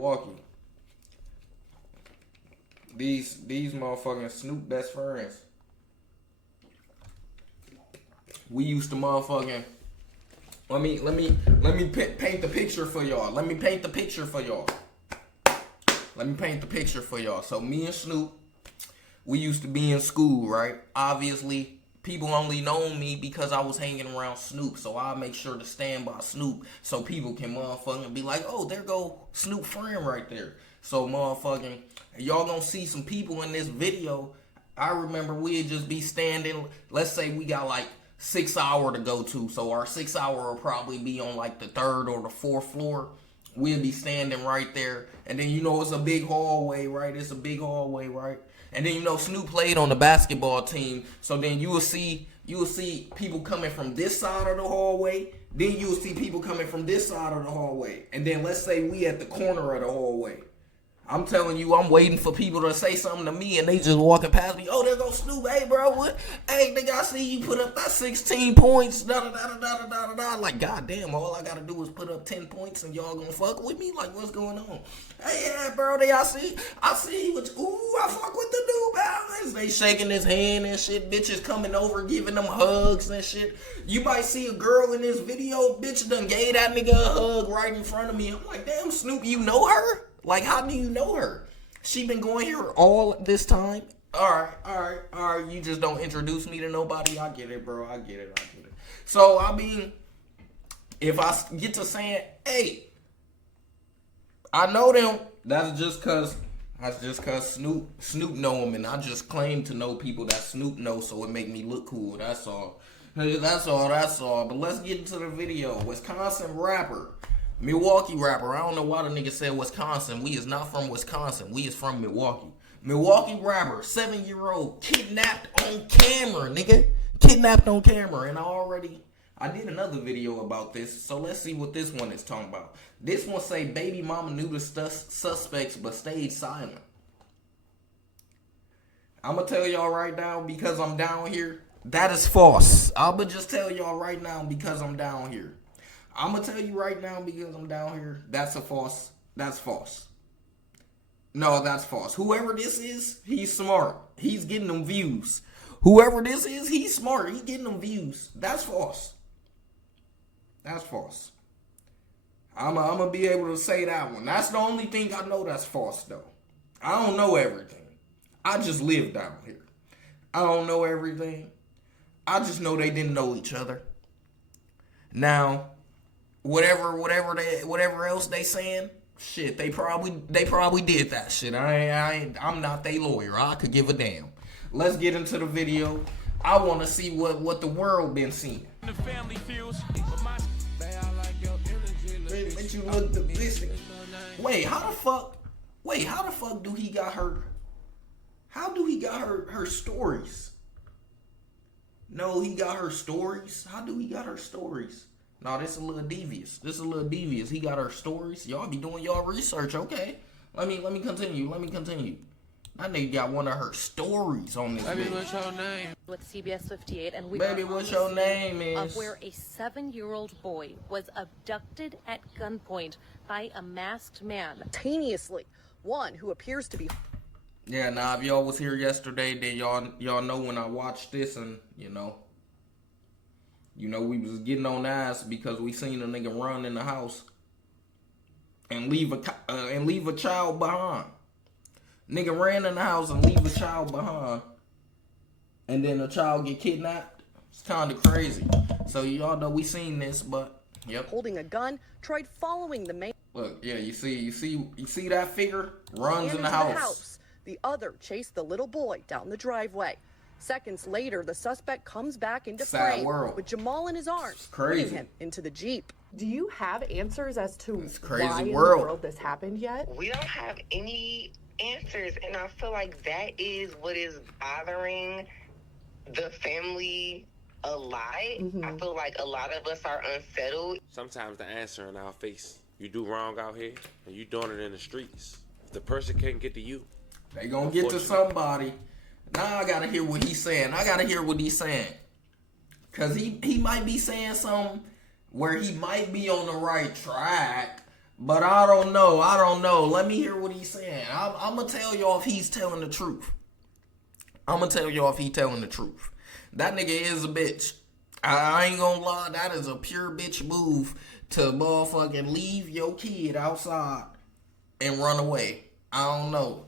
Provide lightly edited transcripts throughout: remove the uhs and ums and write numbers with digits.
Milwaukee. These motherfucking Snoop best friends. We used to motherfucking. Let me paint the picture for y'all. Let me paint the picture for y'all. So me and Snoop, we used to be in school, right? Obviously, people only know me because I was hanging around Snoop. So I make sure to stand by Snoop so people can motherfucking be like, oh, there go Snoop friend right there. So motherfucking, y'all gonna see some people in this video. I remember we'd just be standing, let's say we got like 6 hour to go to. So our 6 hour will probably be on like the 3rd or the 4th floor. We'll be standing right there. And then it's a big hallway, right? And then Snoop played on the basketball team. So then you will see people coming from this side of the hallway. Then you will see people coming from this side of the hallway. And then let's say we at the corner of the hallway. I'm telling you, I'm waiting for people to say something to me, and they just walking past me. Oh, there goes Snoop. Hey, bro, what? Hey, nigga, I see you put up that 16 points. Like, goddamn, all I gotta do is put up 10 points, and y'all gonna fuck with me? Like, what's going on? Hey, yeah, bro, I see you. Ooh, I fuck with the New Balance. They shaking his hand and shit. Bitches coming over, giving them hugs and shit. You might see a girl in this video. Bitch done gave that nigga a hug right in front of me. I'm like, damn, Snoop, you know her? Like, how do you know her? She been going here all this time? All right. You just don't introduce me to nobody. I get it, bro. I get it. So, I mean, if I get to saying, hey, I know them, that's just cause Snoop know them, and I just claim to know people that Snoop knows, so it make me look cool. That's all. But let's get into the video. Wisconsin rapper. Milwaukee rapper. I don't know why the nigga said Wisconsin. We is not from Wisconsin. We is from Milwaukee. Milwaukee rapper, 7-year-old, kidnapped on camera, nigga. Kidnapped on camera. And I did another video about this, so let's see what this one is talking about. This one say baby mama knew the suspects but stayed silent. I'm going to tell y'all right now because I'm down here. That is false. I'm going to just tell y'all right now because I'm down here. I'm going to tell you right now because I'm down here, that's false. That's false. No, that's false. Whoever this is, he's smart. He's getting them views. Whoever this is, he's smart. He's getting them views. That's false. That's false. I'm going to be able to say that one. That's the only thing I know that's false, though. I don't know everything. I just live down here. I don't know everything. I just know they didn't know each other. Now, whatever else they saying, shit, they probably did that shit. I'm not they lawyer. I could give a damn. Let's get into the video. I want to see what the world been seeing. The family feels. Let you look the listen. Wait, how the fuck do he got her? How do he got her stories? No, he got her stories. How do he got her stories? No, this is a little devious. He got her stories. Y'all be doing y'all research, okay? Let me continue. That nigga got one of her stories on this. Baby, what's your name? With CBS 58, and we Baby, what's your name is? Of where a 7-year-old boy was abducted at gunpoint by a masked man. Simultaneously, one who appears to be. Yeah, now if y'all was here yesterday, then y'all know when I watched this, and we was getting on ass because we seen a nigga run in the house and leave a child behind. Nigga ran in the house and leave a child behind, and then the child get kidnapped. It's kind of crazy. So y'all know we seen this, but yep. Holding a gun, tried following the man. Look, yeah, you see that figure runs in the house. The other chased the little boy down the driveway. Seconds later, the suspect comes back into frame with Jamal in his arms, putting him into the Jeep. Do you have answers as to why in the world world this happened yet? We don't have any answers, and I feel like that is what is bothering the family a lot. I feel like a lot of us are unsettled. Sometimes the answer in our face. You do wrong out here, and you doing it in the streets. If the person can't get to you, they gonna get to somebody. Now I gotta hear what he's saying. Cause he might be saying something where he might be on the right track, But I don't know. Let me hear what he's saying. I'm going to tell y'all if he's telling the truth. That nigga is a bitch. I ain't gonna lie, that is a pure bitch move to motherfucking leave your kid outside and run away. I don't know.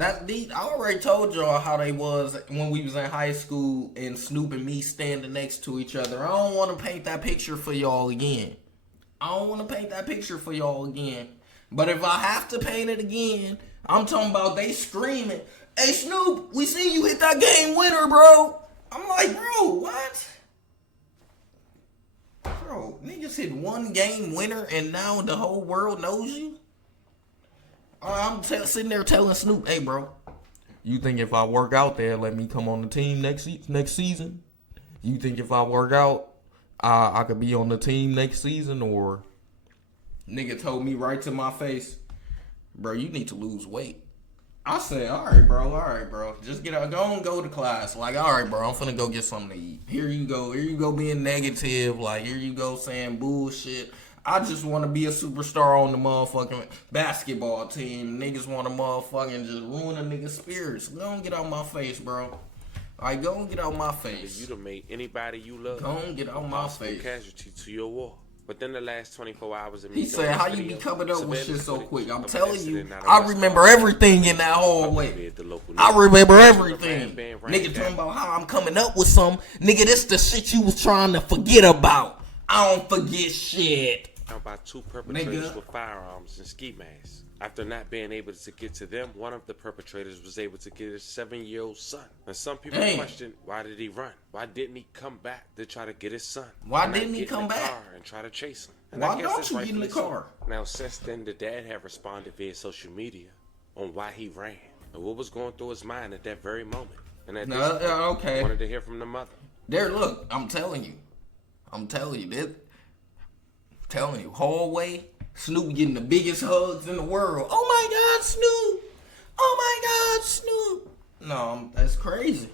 I already told y'all how they was when we was in high school and Snoop and me standing next to each other. I don't want to paint that picture for y'all again. But if I have to paint it again, I'm talking about they screaming, "Hey Snoop, we see you hit that game winner, bro." I'm like, bro, what? Bro, niggas hit one game winner and now the whole world knows you? I'm sitting there telling Snoop, "Hey, bro, you think if I work out there, let me come on the team next season? You think if I work out, I could be on the team next season?" Or nigga told me right to my face, "Bro, you need to lose weight." I said, all right, bro. Just go to class. Like, all right, bro, I'm finna go get something to eat. Here you go being negative. Like, here you go saying bullshit. I just want to be a superstar on the motherfucking basketball team. Niggas want to motherfucking just ruin a nigga's spirits. Go and get out my face, bro. Alright, go and get out my face. You done made anybody you love go and get out my face. Casualty to your war. Within the last 24 hours of me, he said, "How you be coming up with shit so quick?" I'm telling you, I remember everything in that hallway. I remember everything. Nigga talking about how I'm coming up with some. Nigga, this the shit you was trying to forget about. I don't forget shit. About 2 perpetrators with firearms and ski masks. After not being able to get to them, one of the perpetrators was able to get his 7-year-old son. And some people question, why did he run? Why didn't he come back to try to get his son? Why didn't he come back? And try to chase him? And why don't you get in the car? Now, since then, the dad had responded via social media on why he ran and what was going through his mind at that very moment. And at this point, I wanted to hear from the mother. Look, I'm telling you, hallway, Snoop getting the biggest hugs in the world. Oh my God, Snoop. No, that's crazy.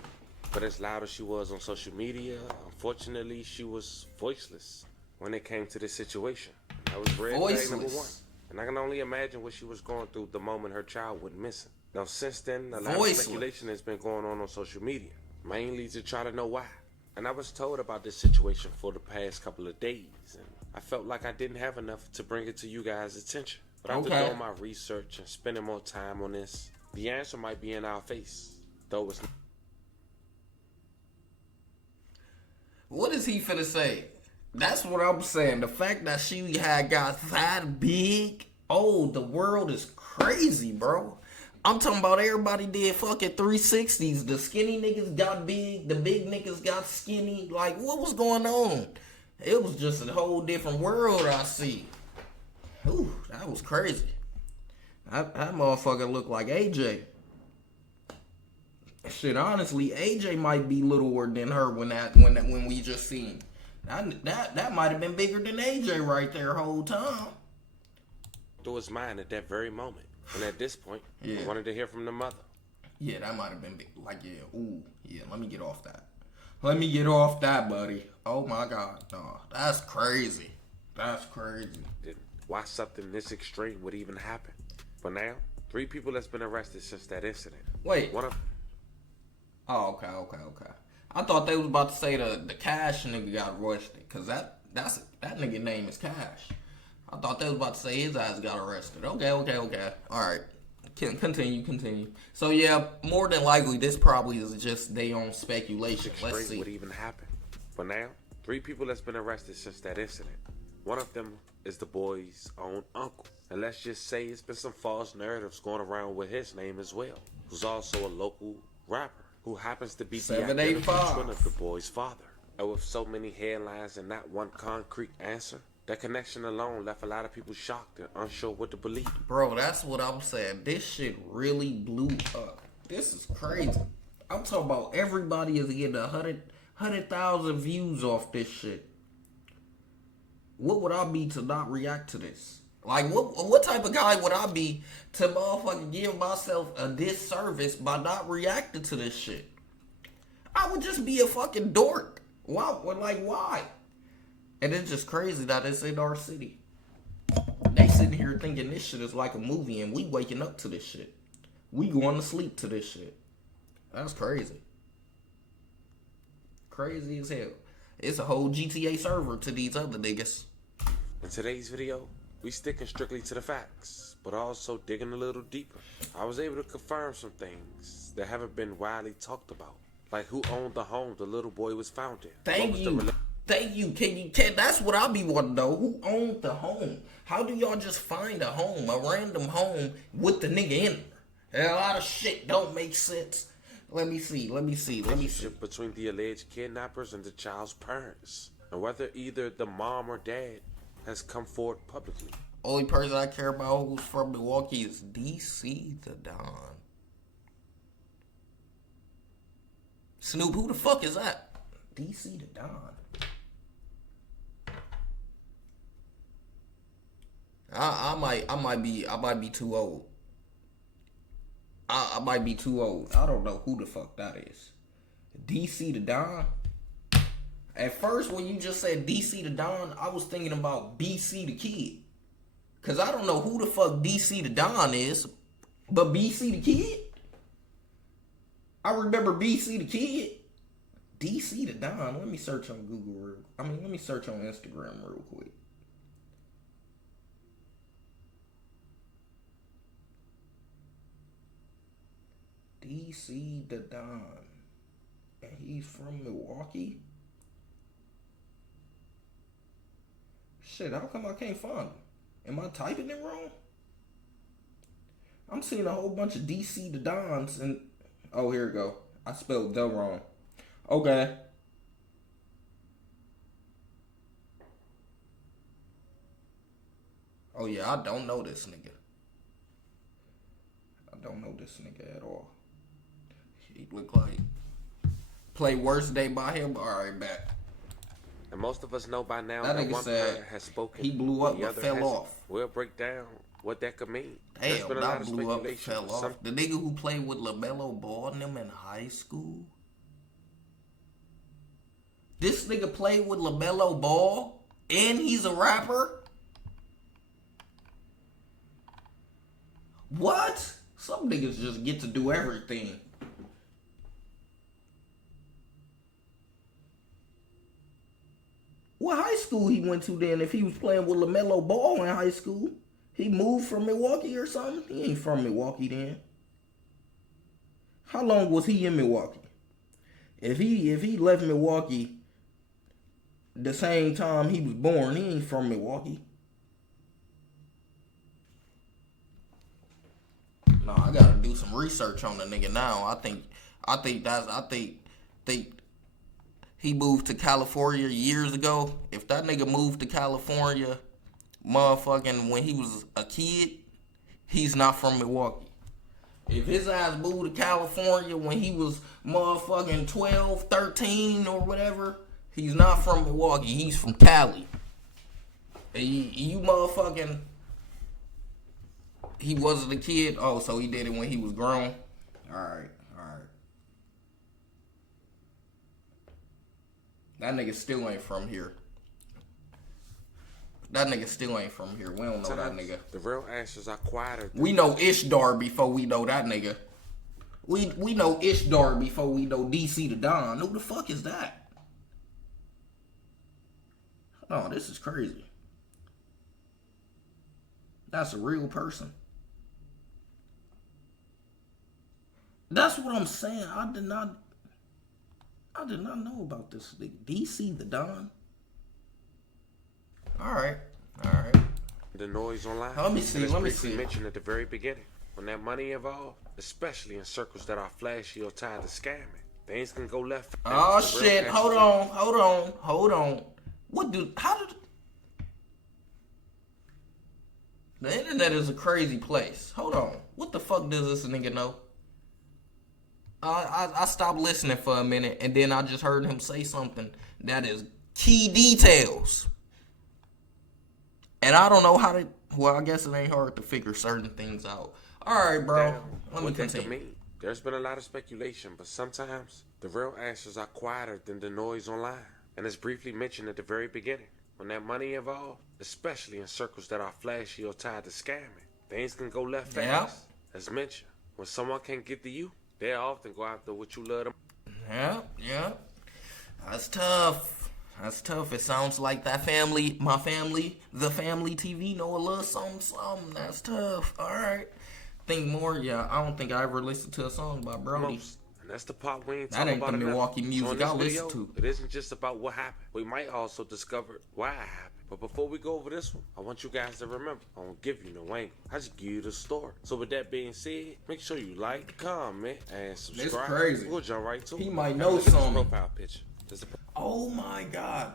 But as loud as she was on social media, unfortunately, she was voiceless when it came to this situation. That was red flag number 1. And I can only imagine what she was going through the moment her child went missing. Now, since then, a lot of speculation has been going on social media, mainly to try to know why. And I was told about this situation for the past couple of days, and I felt like I didn't have enough to bring it to you guys' attention. But after doing my research and spending more time on this, the answer might be in our face, though it's not. What is he finna say? That's what I'm saying. The fact that she had got that big, the world is crazy, bro. I'm talking about everybody did fucking 360s. The skinny niggas got big. The big niggas got skinny. Like, what was going on? It was just a whole different world I see. Ooh, that was crazy. That motherfucker looked like AJ. Shit, honestly, AJ might be littler than her when we just seen. That might have been bigger than AJ right there whole time. Through his mind at that very moment. And at this point, I wanted to hear from the mother. Yeah, that might have been big. Like, let me get off that. Let me get off that, buddy. Oh my God, no, that's crazy. Why something this extreme would even happen? But now, 3 people that's been arrested since that incident. Wait. One of. Oh, okay. I thought they was about to say the Cash nigga got arrested, cause that nigga name is Cash. I thought they was about to say his ass got arrested. Okay. All right. Continue. So yeah, more than likely, this probably is just their own speculation. Let's see what even happened. But now, 3 people that's been arrested since that incident. One of them is the boy's own uncle. And let's just say it's been some false narratives going around with his name as well. Who's also a local rapper who happens to be the identical twin of the boy's father. And with so many headlines and not one concrete answer, that connection alone left a lot of people shocked and unsure what to believe. Bro, that's what I'm saying. This shit really blew up. This is crazy. I'm talking about everybody is getting 100,000 views off this shit. What would I be to not react to this? Like, what type of guy would I be to motherfucking give myself a disservice by not reacting to this shit? I would just be a fucking dork. Why? And it's just crazy that it's in our city. They sitting here thinking this shit is like a movie, and we waking up to this shit. We going to sleep to this shit. That's crazy. Crazy as hell. It's a whole GTA server to these other niggas. In today's video, we sticking strictly to the facts, but also digging a little deeper. I was able to confirm some things that haven't been widely talked about, like who owned the home the little boy was found in. Thank you. Can that's what I be wanting to know. Who owned the home? How do y'all just find a home, a random home with the nigga in there? A lot of shit don't make sense. Let me see. Between the alleged kidnappers and the child's parents, and whether either the mom or dad has come forward publicly. Only person I care about who's from Milwaukee is DC the Don. Snoop, who the fuck is that? DC the Don. I might be too old. I might be too old. I don't know who the fuck that is. DC the Don? At first, when you just said DC the Don, I was thinking about BC the Kid. Because I don't know who the fuck DC the Don is, but BC the Kid? I remember BC the Kid. DC the Don? Let me search on Google. Let me search on Instagram real quick. DC the Don. And he's from Milwaukee? Shit, how come I can't find him? Am I typing it wrong? I'm seeing a whole bunch of DC the Dons and... Oh, here we go. I spelled the wrong. Okay. Oh, yeah, I don't know this nigga. I don't know this nigga at all. He look like... Play Worst Day by him? Alright, back. And most of us know by now that one said has spoken. He blew up but fell off. We'll break down what that could mean. Damn, that blew up and fell off. The nigga who played with LaMelo Ball and them in high school? This nigga played with LaMelo Ball and he's a rapper? What? Some niggas just get to do everything. What high school he went to then if he was playing with LaMelo Ball in high school? He moved from Milwaukee or something? He ain't from Milwaukee then. How long was he in Milwaukee? If he left Milwaukee the same time he was born, he ain't from Milwaukee. No, I gotta do some research on the nigga now. I think he moved to California years ago. If that nigga moved to California, motherfucking when he was a kid, he's not from Milwaukee. If his ass moved to California when he was motherfucking 12, 13 or whatever, he's not from Milwaukee. He's from Cali. You motherfucking... He wasn't a kid? Oh, so he did it when he was grown? Alright. That nigga still ain't from here. We don't know that nigga. The real answers are quieter. We know Ishtar before we know that nigga. We know Ishtar before we know DC the Don. Who the fuck is that? Oh, this is crazy. That's a real person. That's what I'm saying. I did not know about this nigga. DC the Don. Alright. The noise online. Let me see. Mentioned at the very beginning. When that money involved, especially in circles that are flashy or tied to scamming, things can go left. Oh shit, hold on. The internet is a crazy place. Hold on. What the fuck does this nigga know? I stopped listening for a minute and then I just heard him say something that is key details. And I don't know how to... Well, I guess it ain't hard to figure certain things out. Alright, bro. Let me continue. There's been a lot of speculation, but sometimes the real answers are quieter than the noise online. And as briefly mentioned at the very beginning, When that money involved, especially in circles that are flashy or tied to scamming, things can go left fast. Yeah. As mentioned, when someone can't get to you, they often go after what you love them. Yeah. That's tough. That's tough. It sounds like that family, my family, the family TV know a little something. That's tough. All right. Think more. Yeah, I don't think I ever listened to a song by Brody. And that's the part we ain't That talking ain't about the enough. Milwaukee music I listen to. It isn't just about what happened. We might also discover why it happened. But before we go over this one, I want you guys to remember, I won't give you no angle. I just give you the story. So with that being said, make sure you like, comment, and subscribe. It's crazy. We'll jump right to it. He might know Look at this something. profile picture. Oh my God.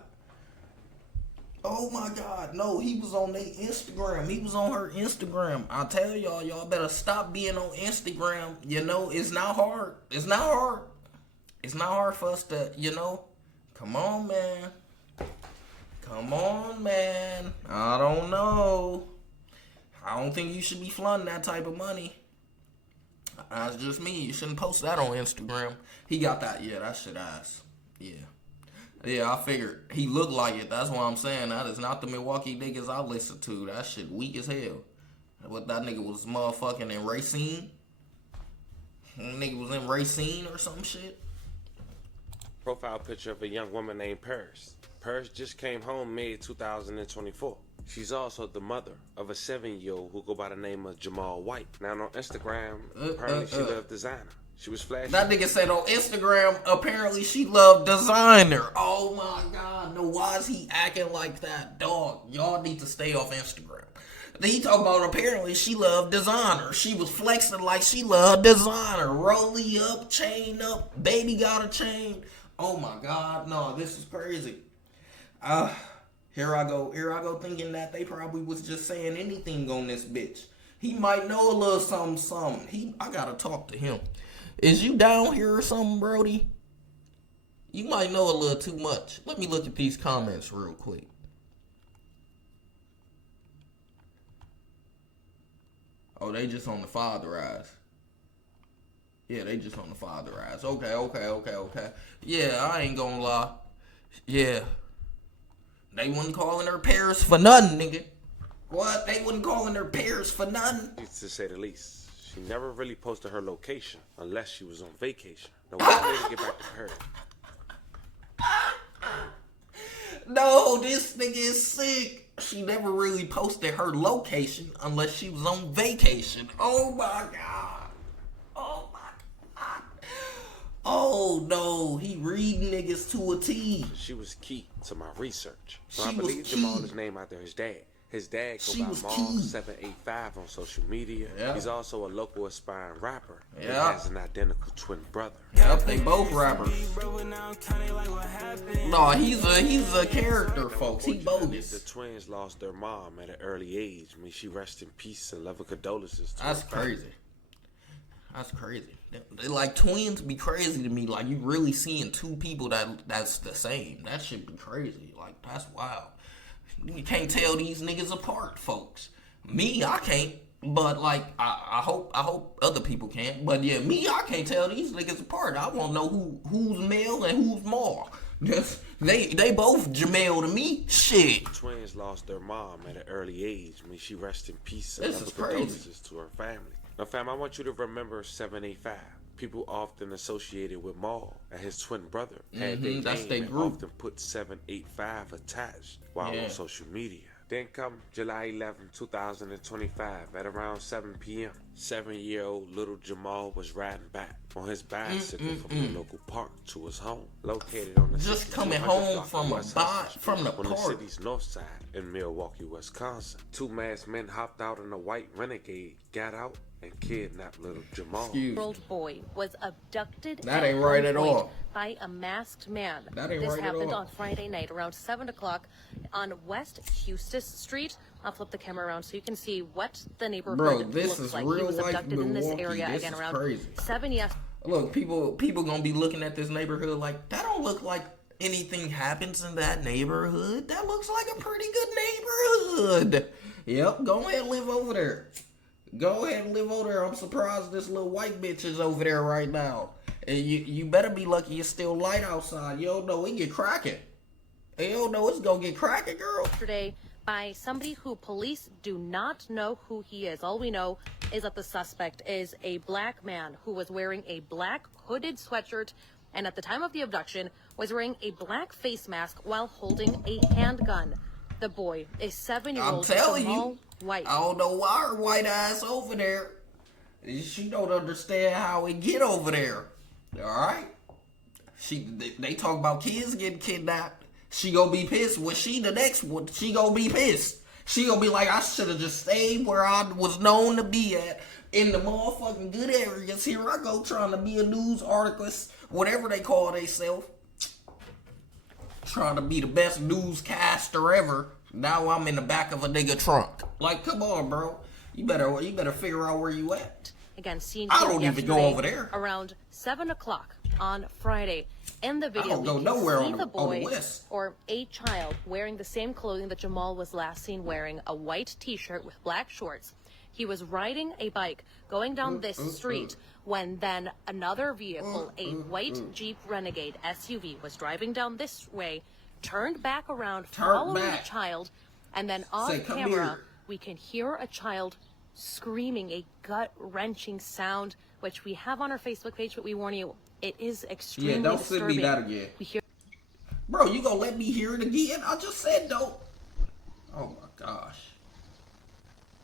Oh my God. No, he was on their Instagram. He was on her Instagram. I tell y'all better stop being on Instagram. You know, it's not hard. It's not hard. It's not hard for us to, you know. Come on, man. Come on, man. I don't know. I don't think you should be flaunting that type of money. That's just me. You shouldn't post that on Instagram. He got that. Yeah, that shit ass. Yeah. Yeah, I figured he looked like it. That's what I'm saying. That is not the Milwaukee niggas I listen to. That shit weak as hell. What, that nigga was motherfucking in Racine? Nigga was in Racine or some shit? Profile picture of a young woman named Paris. Paris just came home mid-2024. She's also the mother of a 7-year-old who go by the name of Jamal White. Now on Instagram, apparently she loved designer. She was flashing. That nigga said on Instagram, apparently she loved designer. Oh my God. No, why is he acting like that? Dog, y'all need to stay off Instagram. He talking about apparently she loved designer. She was flexing like she loved designer. Rollie up, chain up, baby got a chain. Oh my God, no, this is crazy. Here I go thinking that they probably was just saying anything on this bitch. He might know a little something. I gotta talk to him. Is you down here or something, Brody? You might know a little too much. Let me look at these comments real quick. Oh, they just on the fatherize. Yeah, they just on the fatherize. Okay. Yeah, I ain't gonna lie. Yeah. They wasn't calling her Paris for nothing, nigga. What? They wasn't calling her Paris for nothing? To say the least. She never really posted her location unless she was on vacation. No way to get back to Paris. No, this nigga is sick. She never really posted her location unless she was on vacation. Oh my God. Oh my God. Oh no, he reading niggas to a T. She was key to my research. So I believe Jamal is named after his dad. His dad go by Maul785 on social media. Yeah. He's also a local aspiring rapper. Yeah. He has an identical twin brother. Yep, they both rappers. No, he's a character, folks. He bogus. The twins lost their mom at an early age. I mean, she rest in peace and love and condolences to That's crazy. That's crazy. They like twins be crazy to me. Like you really seeing two people that's the same. That should be crazy. Like that's wild. You can't tell these niggas apart, folks. Me, I can't. But like, I hope other people can. But yeah, me, I can't tell these niggas apart. I want to know who's male and who's more. They both Jamel to me. Shit. Twins lost their mom at an early age. I mean, she rest in peace and love and condolences to her family. Now, fam, I want you to remember 785. People often associated with Maul and his twin brother had their name and often put 785 attached while on social media. Then come July 11, 2025 at around 7 p.m. 7-year-old little Jamal was riding back on his bicycle from the local park to his home, located on the just coming home from the park on the city's north side in Milwaukee, Wisconsin. Two masked men hopped out in a white Renegade, got out, and kidnapped little Jamal. 8-year-old boy was abducted that ain't right at all by a masked man. That ain't this right happened at all. on Friday night around 7 o'clock on West Eustis Street. I'll flip the camera around so you can see what the neighborhood looks like. He was abducted in this area again around crazy. 7 yes. Look, people gonna be looking at this neighborhood like that don't look like anything happens in that neighborhood. That looks like a pretty good neighborhood. Yep, go ahead and live over there. Go ahead and live over there. I'm surprised this little white bitch is over there right now. And you better be lucky it's still light outside. You don't know, it get cracking. Hell no, it's gonna get cracking, girl. Yesterday by somebody who police do not know who he is. All we know is that the suspect is a black man who was wearing a black hooded sweatshirt and at the time of the abduction was wearing a black face mask while holding a handgun. The boy is 7-year-old Jamal White. I don't know why her white ass over there. She don't understand how it get over there. All right? They talk about kids getting kidnapped. She gonna be pissed when she the next one. She gonna be pissed. She gonna be like, I should have just stayed where I was known to be at in the motherfucking good areas. Here I go trying to be a news articist, whatever they call themselves. Trying to be the best newscaster ever. Now I'm in the back of a nigga trunk. Like, come on, bro. You better figure out where you at. Again, seen I don't even go over there. Around 7 o'clock on Friday. In the video, I don't go we nowhere can see the on boy the west. or a child wearing the same clothing that Jamal was last seen wearing, a white t-shirt with black shorts. He was riding a bike going down this street when then another vehicle, a white Jeep Renegade SUV, was driving down this way, turned back around, following the child, and then on camera, we can hear a child screaming a gut-wrenching sound, which we have on our Facebook page, but we warn you, it is extremely disturbing. Yeah, don't send me that again. Bro, you gonna let me hear it again? I just said don't. Oh my gosh.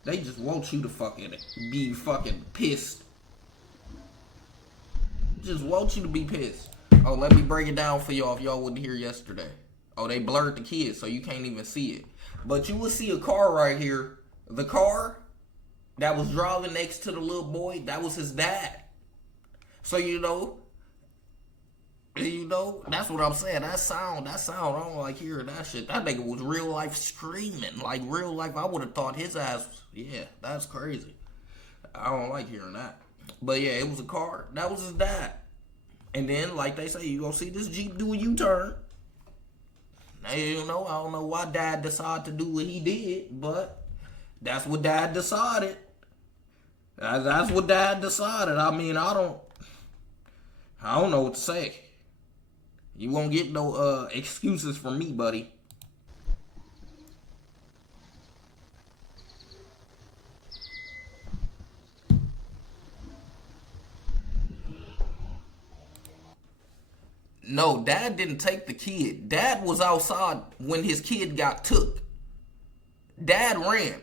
They just want you to fucking be fucking pissed. Just want you to be pissed. Oh, let me break it down for y'all if y'all wasn't here yesterday. Oh, they blurred the kids, so you can't even see it. But you will see a car right here. The car that was driving next to the little boy, that was his dad. So, you know, that's what I'm saying. That sound, I don't like hearing that shit. That nigga was real life screaming. Like, real life, I would have thought his ass, yeah, that's crazy. I don't like hearing that. But yeah, it was a car. That was his dad. And then, like they say, you gonna see this Jeep do a U-turn. Now, you know, I don't know why dad decided to do what he did, but that's what dad decided. That's what dad decided. I mean, I don't know what to say. You won't get no excuses from me, buddy. No, dad didn't take the kid. Dad was outside when his kid got took. Dad ran.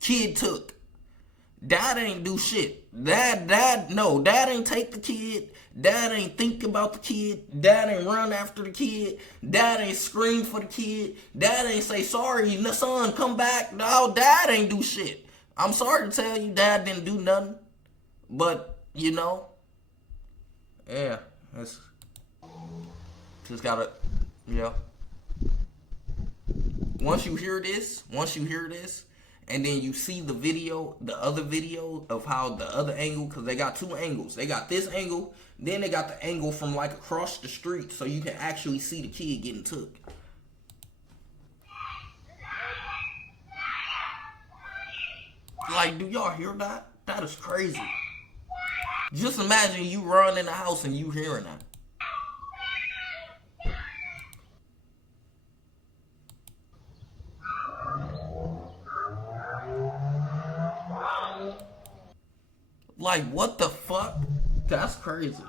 Kid took. Dad ain't do shit. Dad ain't take the kid. Dad ain't think about the kid. Dad ain't run after the kid. Dad ain't scream for the kid. Dad ain't say, sorry, son, come back. No, dad ain't do shit. I'm sorry to tell you, dad didn't do nothing. But, you know, yeah, it's just gotta, yeah. Once you hear this, and then you see the video, the other video of how the other angle, because they got two angles. They got this angle, then they got the angle from like across the street, so you can actually see the kid getting took. Like, do y'all hear that? That is crazy. Just imagine you run in the house and you hearing that. Like, what the fuck? That's crazy.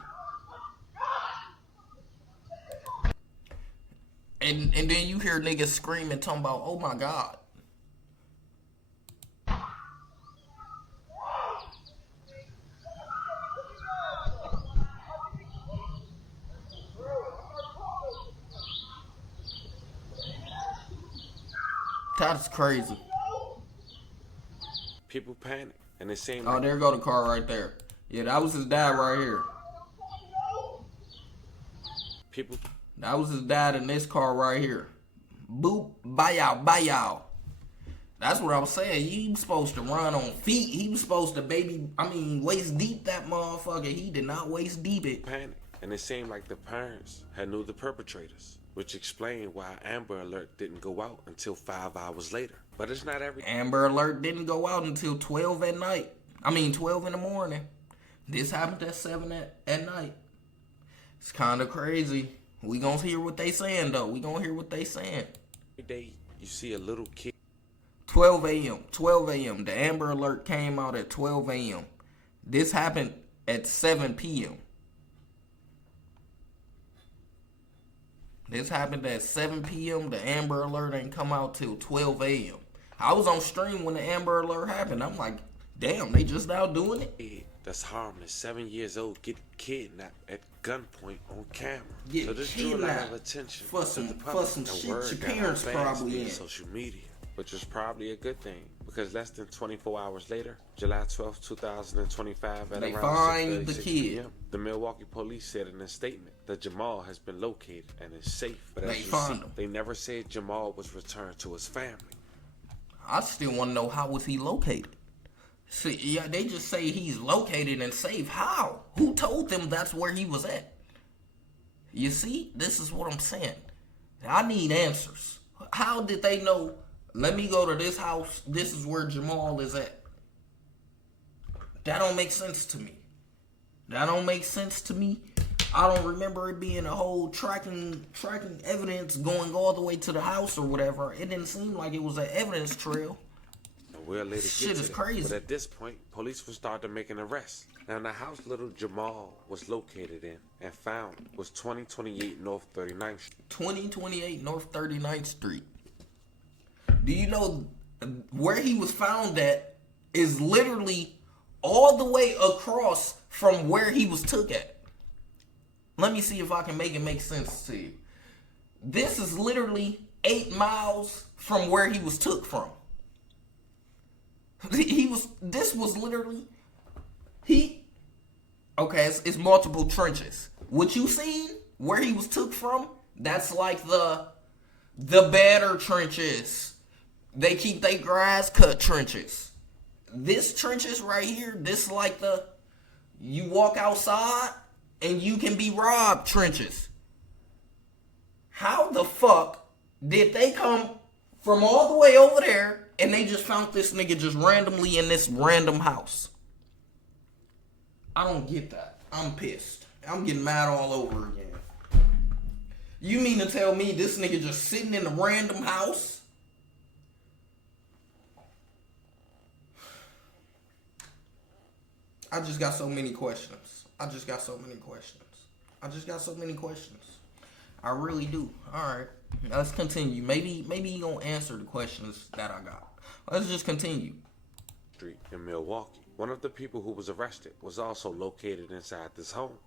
And then you hear niggas screaming, talking about, oh my God. That's crazy. People panic. And it seemed oh, there go the car right there. Yeah, that was his dad right here. That was his dad in this car right here. Boop, bye y'all. That's what I'm saying. He was supposed to run on feet. He was supposed to waist deep that motherfucker. He did not waist deep it. Panic. And it seemed like the parents had knew the perpetrators, which explained why Amber Alert didn't go out until 5 hours later. But it's not every... Amber Alert didn't go out until 12 at night. 12 in the morning. This happened at 7 at night. It's kind of crazy. We gonna hear what they saying, though. We gonna hear what they saying. Every day you see a little kid. 12 a.m. 12 a.m. The Amber Alert came out at 12 a.m. This happened at 7 p.m. This happened at 7 p.m. The Amber Alert ain't come out till 12 a.m. I was on stream when the Amber Alert happened. I'm like, damn, they just now doing it? That's harmless. 7 years old, get kidnapped at gunpoint on camera. Get so this drew a lot of attention for some shit your parents probably in. Social media, which was probably a good thing, because less than 24 hours later, July 12, 2025, at they around find the 6:36 kid. p.m., the Milwaukee police said in a statement that Jamal has been located and is safe. But as They you found see, him. they never said Jamal was returned to his family. I still want to know, how was he located? See, yeah, they just say he's located and safe. How? Who told them that's where he was at? You see, this is what I'm saying. I need answers. How did they know, let me go to this house, this is where Jamal is at? That don't make sense to me. That don't make sense to me. I don't remember it being a whole tracking evidence going all the way to the house or whatever. It didn't seem like it was an evidence trail. We'll later Shit get to is that. crazy. But at this point, police will start to make an arrest. Now, the house little Jamal was located in and found was 2028 North 39th Street. 2028 North 39th Street. Do you know where he was found at is literally all the way across from where he was took at? Let me see if I can make it make sense to you. This is literally 8 miles from where he was took from. This was literally, okay, it's multiple trenches. What you seen, where he was took from, that's like the better trenches. They keep their grass cut trenches. This trenches right here, this like you walk outside and you can be robbed trenches. How the fuck did they come from all the way over there and they just found this nigga just randomly in this random house? I don't get that. I'm pissed. I'm getting mad all over again. You mean to tell me this nigga just sitting in a random house? I just got so many questions. I really do. Alright. Let's continue. Maybe you gonna answer the questions that I got. Let's just continue. Street in Milwaukee. One of the people who was arrested was also located inside this home.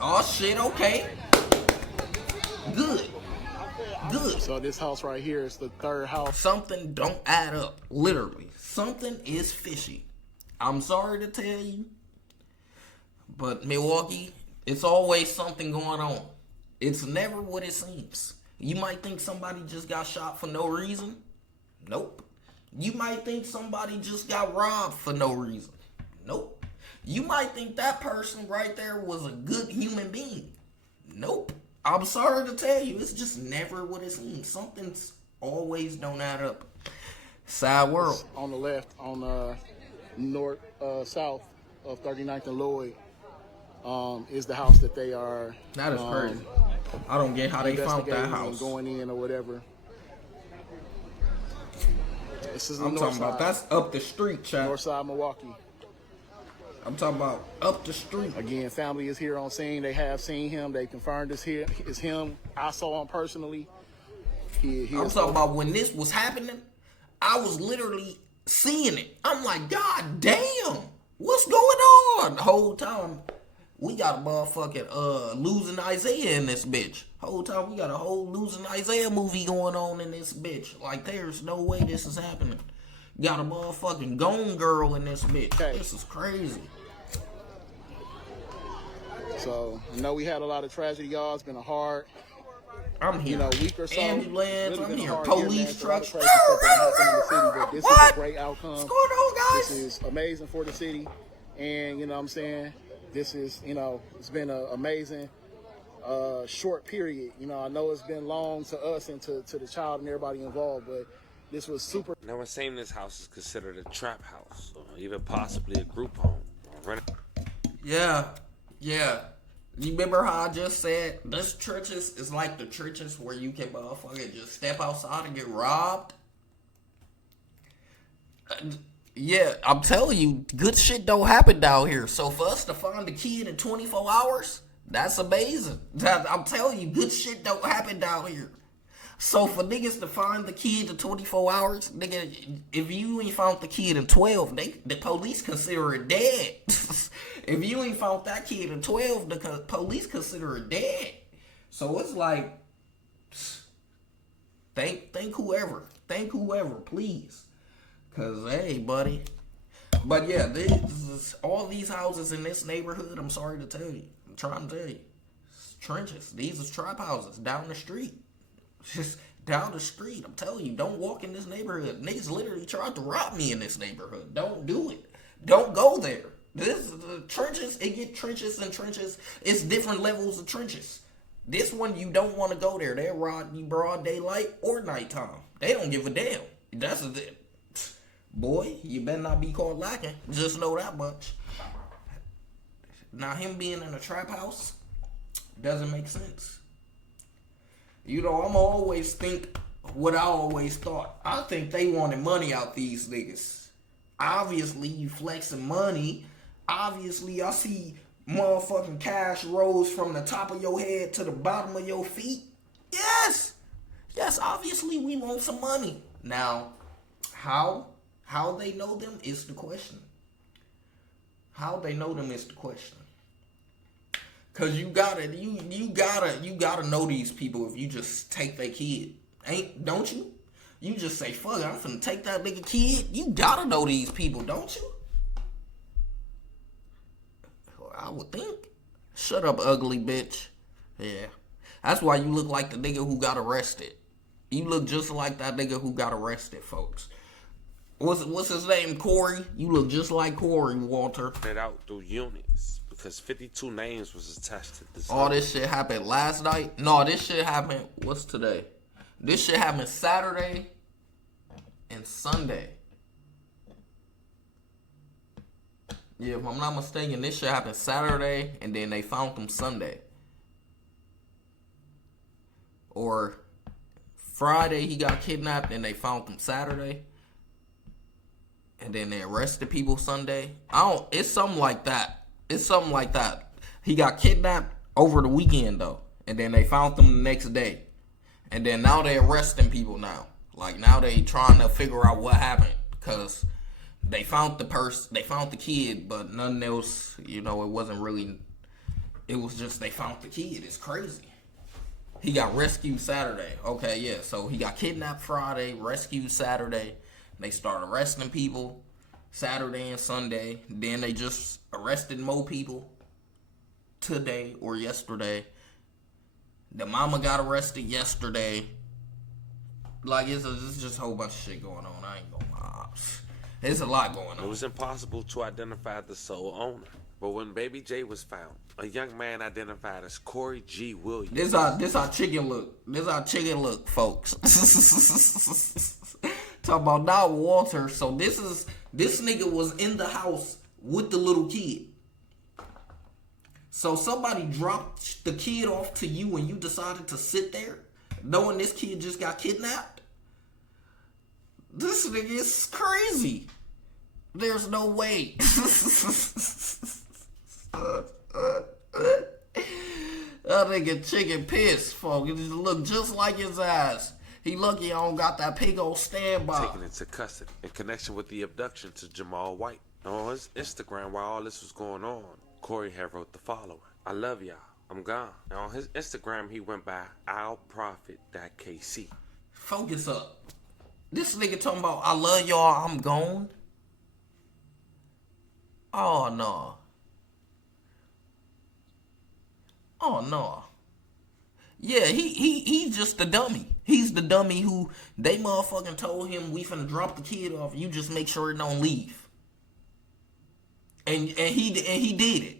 Oh shit, okay. Good. So this house right here is the third house. Something don't add up. Literally. Something is fishy. I'm sorry to tell you, but Milwaukee, it's always something going on. It's never what it seems. You might think somebody just got shot for no reason. Nope. You might think somebody just got robbed for no reason. Nope. You might think that person right there was a good human being. Nope. I'm sorry to tell you, it's just never what it seems. Something's always don't add up. Sad world. On the left, on south of 39th and Lloyd, is the house that they are. That is crazy. I don't get how they found that house. Going in or whatever. This is the I'm north talking about side. that's up the street, chat. North side Milwaukee. I'm talking about up the street. Again, family is here on scene. They have seen him. They confirmed it's him. I saw him personally. I'm talking about when this was happening, I was literally seeing it. I'm like, God damn, what's going on? The whole time, we got a motherfucking Losing Isaiah in this bitch. Whole time, we got a whole Losing Isaiah movie going on in this bitch. Like, there's no way this is happening. Got a motherfucking Gone Girl in this bitch. Okay. This is crazy. So, we had a lot of tragedy, y'all. It's been a hard, I'm here. week or so. Ambulance, Really I'm been a here. hard Police year, man. It's a lot of trucks. crazy stuff that happened in the city, but this is a great outcome. What's going on, guys? This is amazing for the city. And, you know what I'm saying? This is, it's been an amazing short period. I know it's been long to us and to the child and everybody involved, but this was super. No one's saying this house is considered a trap house, or even possibly a group home. Yeah. You remember how I just said this churches is like the churches where you can motherfucking just step outside and get robbed? Yeah, I'm telling you, good shit don't happen down here. So for us to find the kid in 24 hours, that's amazing. I'm telling you, good shit don't happen down here. So for niggas to find the kid in 24 hours, nigga, if you ain't found the kid in 12, the police consider it dead. If you ain't found that kid in 12, the police consider it dead. So it's like, thank whoever, please. Cause hey, buddy. But yeah, all these houses in this neighborhood, I'm sorry to tell you, I'm trying to tell you, it's trenches. These are trap houses down the street. Just down the street. I'm telling you, don't walk in this neighborhood. Niggas literally tried to rob me in this neighborhood. Don't do it. Don't go there. This the trenches. It get trenches and trenches. It's different levels of trenches. This one you don't want to go there. They'll rob you broad daylight or nighttime. They don't give a damn. That's boy. You better not be caught lacking. Just know that much. Now him being in a trap house doesn't make sense. You know, I'm always think what I always thought. I think they wanted money out these niggas. Obviously, you flexing money. Obviously, I see motherfucking cash rolls from the top of your head to the bottom of your feet. Yes! Yes, obviously, we want some money. Now, how they know them is the question. How they know them is the question. Cause you gotta know these people if you just take their kid. Don't you? You just say, fuck it, I'm finna take that nigga kid. You gotta know these people, don't you? I would think. Shut up, ugly bitch. Yeah. That's why you look like the nigga who got arrested. You look just like that nigga who got arrested, folks. What's his name, Corey? You look just like Corey, Walter. It out through units because 52 names was attached to this. All this shit happened last night? No, this shit happened, what's today? This shit happened Saturday and Sunday. Yeah, if I'm not mistaken, this shit happened Saturday and then they found him Sunday. Or Friday he got kidnapped and they found him Saturday. And then they arrested people Sunday. It's something like that. It's something like that. He got kidnapped over the weekend though. And then they found him the next day. And then now they arresting people now. Like now they trying to figure out what happened. Cause they found the kid, but nothing else, it wasn't really, it was just they found the kid. It's crazy. He got rescued Saturday. Okay, yeah. So he got kidnapped Friday, rescued Saturday. They started arresting people Saturday and Sunday. Then they just arrested more people today or yesterday. The mama got arrested yesterday. Like, it's just a whole bunch of shit going on. I ain't gonna lie. There's a lot going on. It was impossible to identify the sole owner. But when Baby J was found, a young man identified as Corey G. Williams. This how chicken look. This how chicken look, folks. Talk about now Walter. So this nigga was in the house with the little kid. So somebody dropped the kid off to you and you decided to sit there knowing this kid just got kidnapped? This nigga is crazy. There's no way. That nigga chicken pissed, folks. It look just like his ass. He lucky I don't got that pig old standby. Taken into custody in connection with the abduction to Jamal White. On his Instagram, while all this was going on, Corey had wrote the following: I love y'all, I'm gone. And on his Instagram, he went by OurProfit.KC. Focus up. This nigga talking about, I love y'all, I'm gone. Oh, no. Oh, no. Yeah, he's just the dummy. He's the dummy who they motherfucking told him we finna drop the kid off. You just make sure it don't leave. And he did it.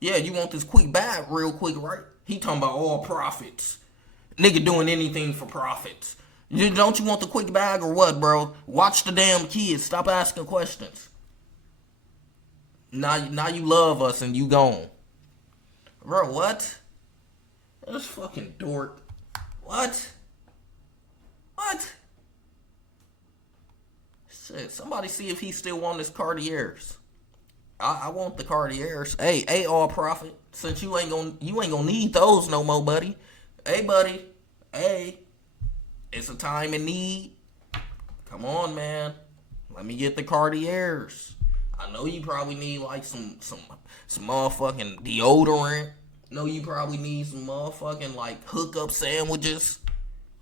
Yeah, you want this quick bag real quick, right? He talking about all profits. Nigga doing anything for profits. Don't you want the quick bag or what, bro? Watch the damn kids. Stop asking questions. Now you love us and you gone. Bro, what? This fucking dork. What? Shit, somebody see if he still want his Cartiers. I want the Cartiers. Hey, all profit. Since you ain't gonna need those no more, buddy. Hey, buddy. Hey. It's a time in need. Come on, man. Let me get the Cartiers. I know you probably need like some motherfucking deodorant. Know you probably need some motherfucking like hookup sandwiches.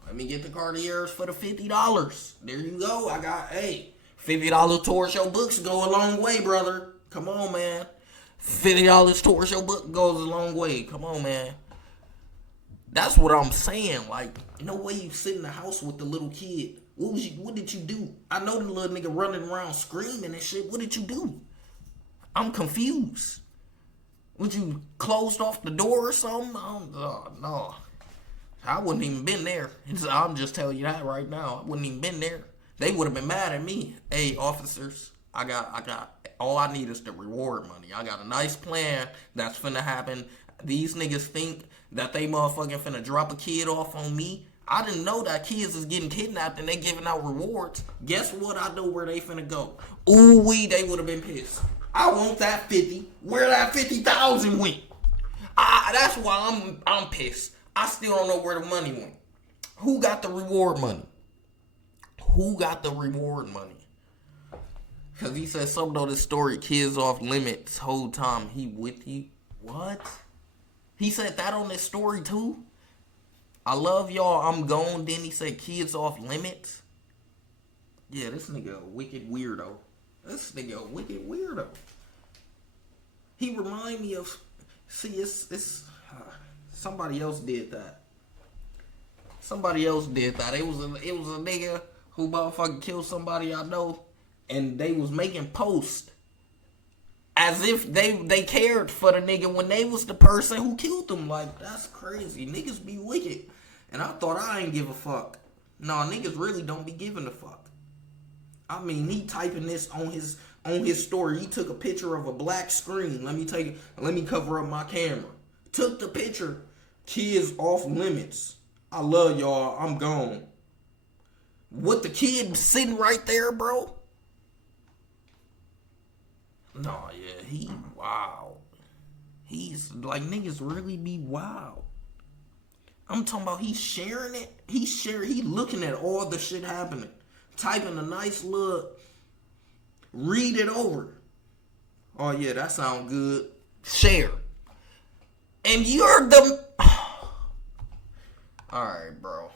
Let me get the Cartiers for the $50. There you go. I got, $50 towards your books go a long way, brother. Come on, man. $50 towards your book goes a long way. Come on, man. That's what I'm saying. Like, no way you sit in the house with the little kid. What did you do? I know the little nigga running around screaming and shit. What did you do? I'm confused. Would you closed off the door or something? No. I wouldn't even been there. I'm just telling you that right now. I wouldn't even been there. They would have been mad at me. Hey, officers, I got all I need is the reward money. I got a nice plan that's finna happen. These niggas think that they motherfucking finna drop a kid off on me. I didn't know that kids is getting kidnapped and they giving out rewards. Guess what? I know where they finna go. Ooh-wee, they would have been pissed. I want that 50. Where that 50,000 went? That's why I'm pissed. I still don't know where the money went. Who got the reward money? Because he said something on this story, kids off limits, whole time he with you. What? He said that on this story too? I love y'all, I'm gone. Then he said kids off limits. Yeah, this nigga a wicked weirdo. He remind me of, it's somebody else did that. It was a nigga who motherfucking killed somebody I know, and they was making posts as if they cared for the nigga when they was the person who killed them. Like, that's crazy. Niggas be wicked. And I thought I ain't give a fuck. Nah, niggas really don't be giving a fuck. I mean, he typing this on his story. He took a picture of a black screen. Let me cover up my camera. Took the picture. Kids off limits. I love y'all. I'm gone. What, the kid sitting right there, bro? No, yeah, he wild. He's like, niggas really be wild. I'm talking about he sharing it. He looking at all the shit happening. Typing a nice little, read it over. Oh yeah, that sound good. Share. And you're the... Alright, bro.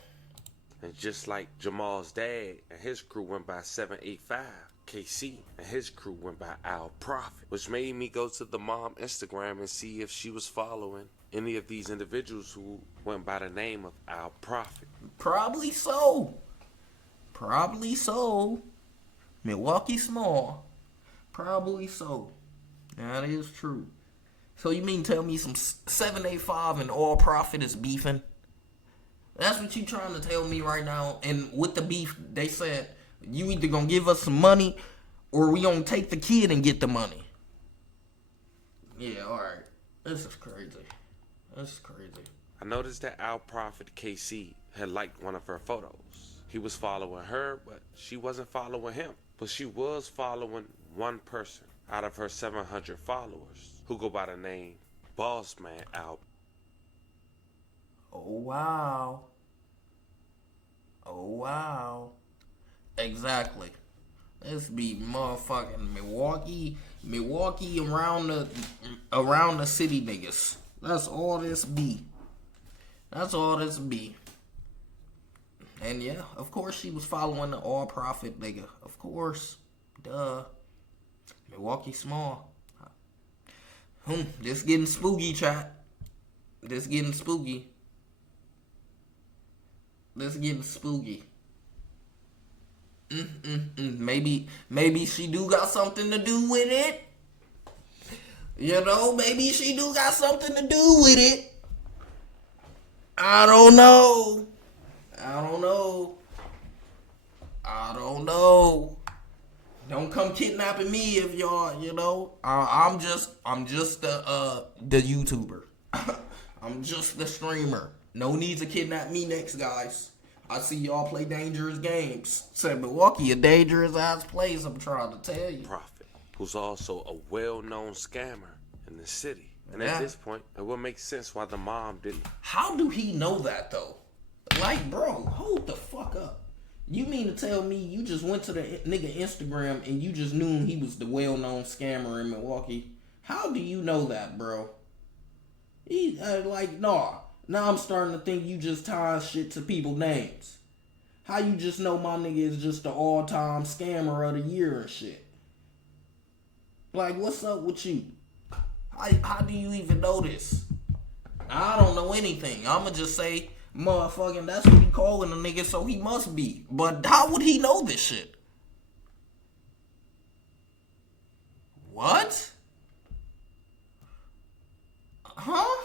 And just like Jamal's dad and his crew went by 785, KC and his crew went by Al Prophet, which made me go to the mom Instagram and see if she was following any of these individuals who went by the name of Al Prophet. Probably so. Milwaukee small. Probably so. That is true. So you mean tell me some 785 and All Prophet is beefing? That's what you trying to tell me right now? And with the beef, they said, you either gonna give us some money or we gonna take the kid and get the money. Yeah, alright. This is crazy. I noticed that Al Prophet KC had liked one of her photos. He was following her, but she wasn't following him. But she was following one person out of her 700 followers who go by the name Bossman Al. Oh, wow. Exactly. This be motherfucking Milwaukee around the city niggas. That's all this be. And yeah, of course she was following the All Prophet nigga. Of course. Duh. Milwaukee small. This getting spooky, chat. This getting spooky. Maybe she do got something to do with it. You know, maybe she do got something to do with it. I don't know. Don't come kidnapping me if y'all, you know. I'm just the YouTuber. I'm just the streamer. No need to kidnap me next, guys. I see y'all play dangerous games. Said Milwaukee a dangerous ass place, I'm trying to tell you. Prophet, who's also a well-known scammer in the city. And at this point, it would make sense why the mom didn't. How do he know that, though? Like, bro, hold the fuck up. You mean to tell me you just went to the nigga Instagram and you just knew he was the well-known scammer in Milwaukee? How do you know that, bro? He, nah. Now I'm starting to think you just tying shit to people's names. How you just know my nigga is just the all-time scammer of the year and shit? Like, what's up with you? How do you even know this? I don't know anything. I'ma just say, motherfucking, that's what he calling a nigga, so he must be. But how would he know this shit? What? Huh?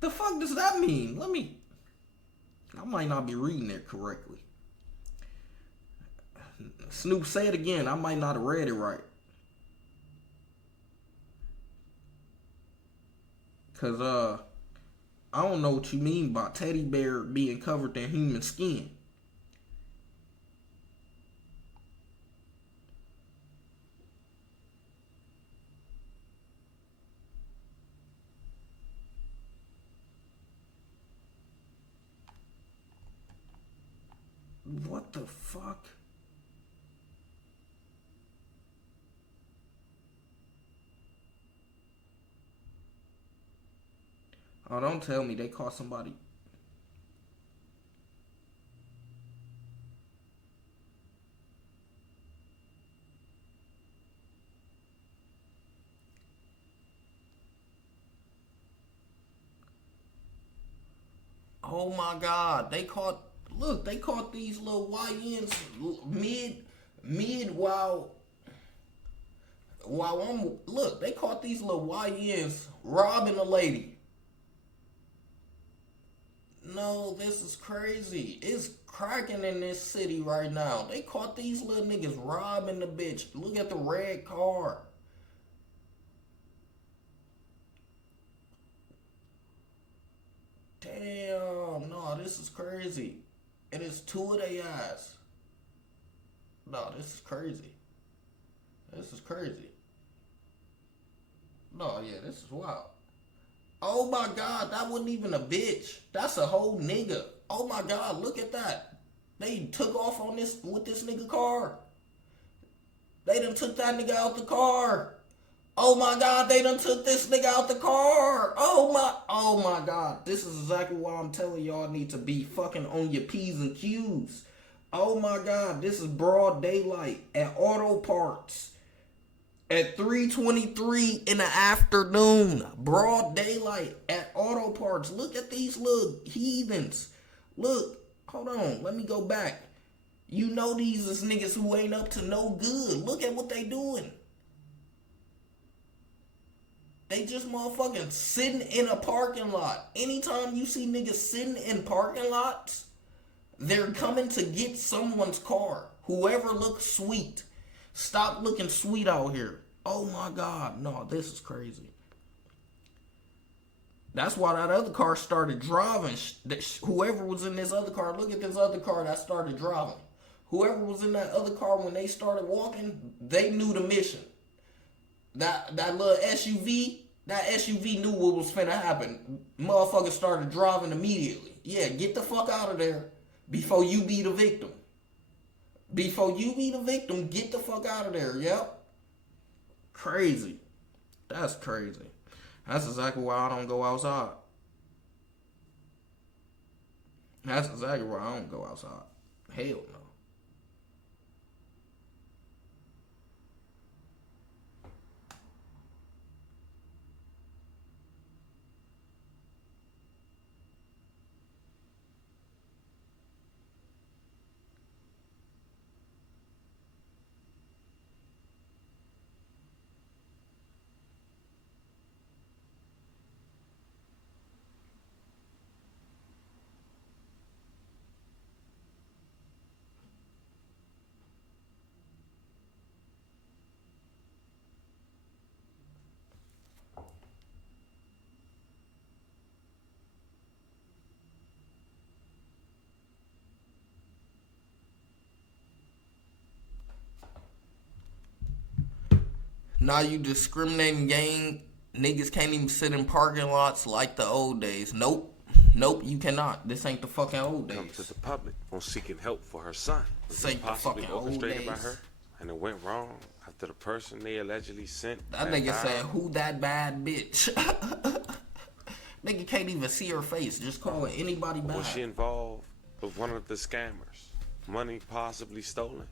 The fuck does that mean? I might not be reading it correctly. Snoop, say it again. I might not have read it right. Cause I don't know what you mean by teddy bear being covered in human skin. What the fuck? Oh, don't tell me they caught somebody. Oh my God, they caught these little YNs mid while they caught these little YNs robbing a lady. No, this is crazy. It's cracking in this city right now. They caught these little niggas robbing the bitch. Look at the red car. Damn, no, this is crazy. And it's two of their eyes. No, this is crazy. This is crazy. No, yeah, this is wild. Oh my God, that wasn't even a bitch. That's a whole nigga. Oh my God, look at that. They took off on this with this nigga car. They done took that nigga out the car. Oh my God, they done took this nigga out the car. Oh my God. This is exactly why I'm telling y'all need to be fucking on your P's and Q's. Oh my God, this is broad daylight at auto parts. At 3:23 in the afternoon, broad daylight at auto parts. Look at these little heathens. Look, hold on, let me go back. You know these is niggas who ain't up to no good. Look at what they doing. They just motherfucking sitting in a parking lot. Anytime you see niggas sitting in parking lots, they're coming to get someone's car. Whoever looks sweet. Stop looking sweet out here. Oh my God. No, this is crazy. That's why that other car started driving. Whoever was in this other car, look at this other car that started driving. Whoever was in that other car when they started walking, they knew the mission. That little SUV, that SUV knew what was finna happen. Motherfucker started driving immediately. Yeah, get the fuck out of there before you be the victim. Before you be the victim, get the fuck out of there, yep. Crazy. That's crazy. That's exactly why I don't go outside. That's exactly why I don't go outside. Hell no. Now you discriminating gang niggas can't even sit in parking lots like the old days. Nope, you cannot. This ain't the fucking old days. Come to the public on seeking help for her son. This ain't the fucking old days. By her, and it went wrong after the person they allegedly sent. That nigga said, "Who that bad bitch?" Nigga can't even see her face. Just call it anybody bad. Was she involved with one of the scammers? Money possibly stolen,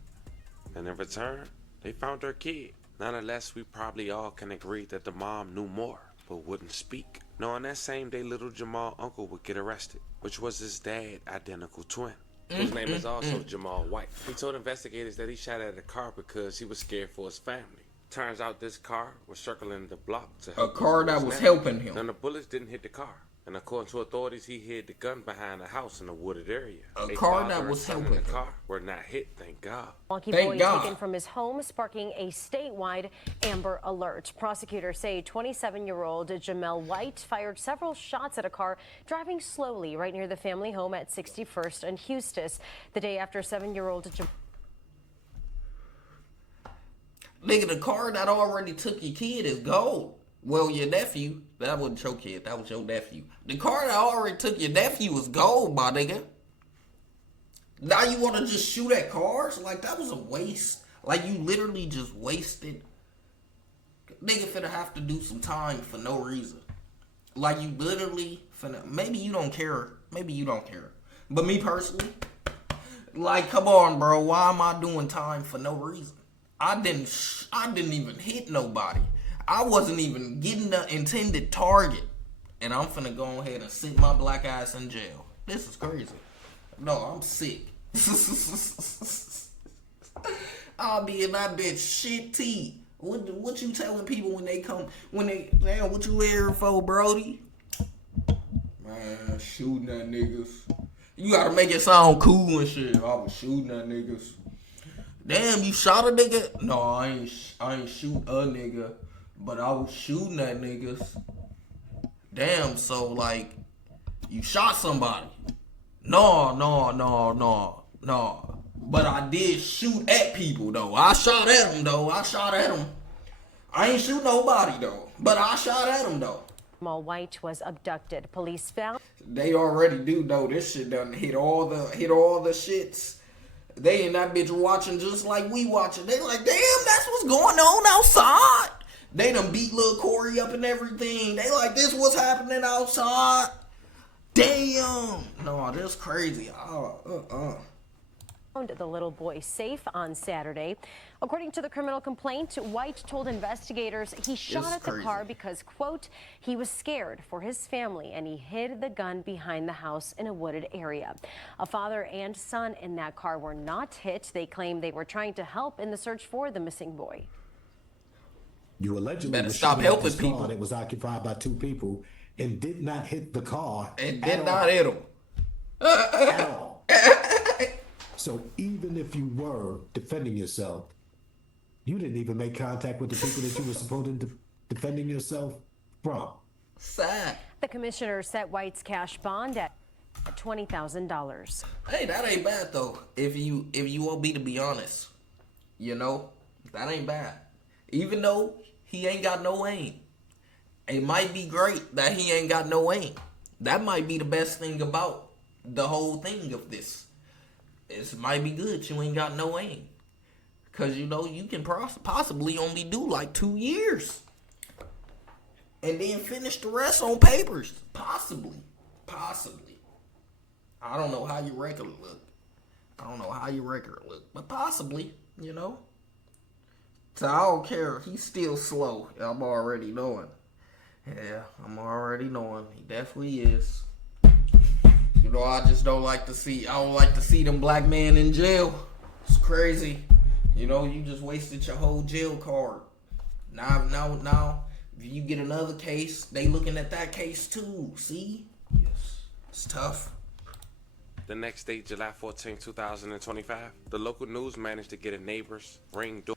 and in return, they found her kid. Nonetheless, we probably all can agree that the mom knew more, but wouldn't speak. No, on that same day, little Jamal's uncle would get arrested, which was his dad's identical twin, whose name is also Jamal White. He told investigators that he shot at a car because he was scared for his family. Turns out this car was circling the block to help. A car that was helping him. Then the bullets didn't hit the car. And according to authorities, he hid the gun behind a house in a wooded area. A car that was helping him. The car were not hit, thank God. Milwaukee boy taken from his home, sparking a statewide Amber Alert. Prosecutors say 27-year-old Jamel White fired several shots at a car driving slowly right near the family home at 61st and Eustis the day after 7-year-old Jamel. Nigga, the car that already took your kid is gold. Well, your nephew. That wasn't your kid. That was your nephew. The car that already took your nephew was gold, my nigga. Now you want to just shoot at cars? Like, that was a waste. Like, you literally just wasted. Nigga finna have to do some time for no reason. Like, you literally finna. Maybe you don't care. Maybe you don't care. But me personally, like, come on, bro. Why am I doing time for no reason? I didn't even hit nobody. I wasn't even getting the intended target. And I'm finna go ahead and sit my black ass in jail. This is crazy. No, I'm sick. I'll be in that bitch shitty. What you telling people when they come, damn, what you here for, Brody? Man, shooting at niggas. You gotta make it sound cool and shit. I was shooting at niggas. Damn, you shot a nigga? No, I ain't shoot a nigga. But I was shooting at niggas. Damn, so like, you shot somebody. No. But I did shoot at people though. I shot at them though. I ain't shoot nobody though. But I shot at them though. Jamal White was abducted. Police found. They already do know this shit done hit all the shits. They in that bitch watching just like we watching. They like, damn, that's what's going on outside. They done beat little Corey up and everything. They like, this what's happening outside. Damn. No, this crazy. Found the little boy safe on Saturday. According to the criminal complaint, White told investigators he shot at the car because, quote, he was scared for his family and he hid the gun behind the house in a wooded area. A father and son in that car were not hit. They claim they were trying to help in the search for the missing boy. You allegedly better stop helping people. That was occupied by two people and did not hit the car. And did not hit them. At all. So even if you were defending yourself, you didn't even make contact with the people that you were supposed to defending yourself from. Sad. The commissioner set White's cash bond at $20,000. Hey, that ain't bad though. If you want me to be honest, you know, that ain't bad. Even though he ain't got no aim. It might be great that he ain't got no aim. That might be the best thing about the whole thing of this. It might be good you ain't got no aim. Because, you know, you can possibly only do like 2 years. And then finish the rest on papers. Possibly. I don't know how your record look. But possibly, you know. So I don't care. He's still slow. I'm already knowing. Yeah, I'm already knowing. He definitely is. You know, I don't like to see them black men in jail. It's crazy. You know, you just wasted your whole jail card. Now, if you get another case, they looking at that case too. See? Yes. It's tough. The next day, July 14, 2025, the local news managed to get a neighbor's ring door.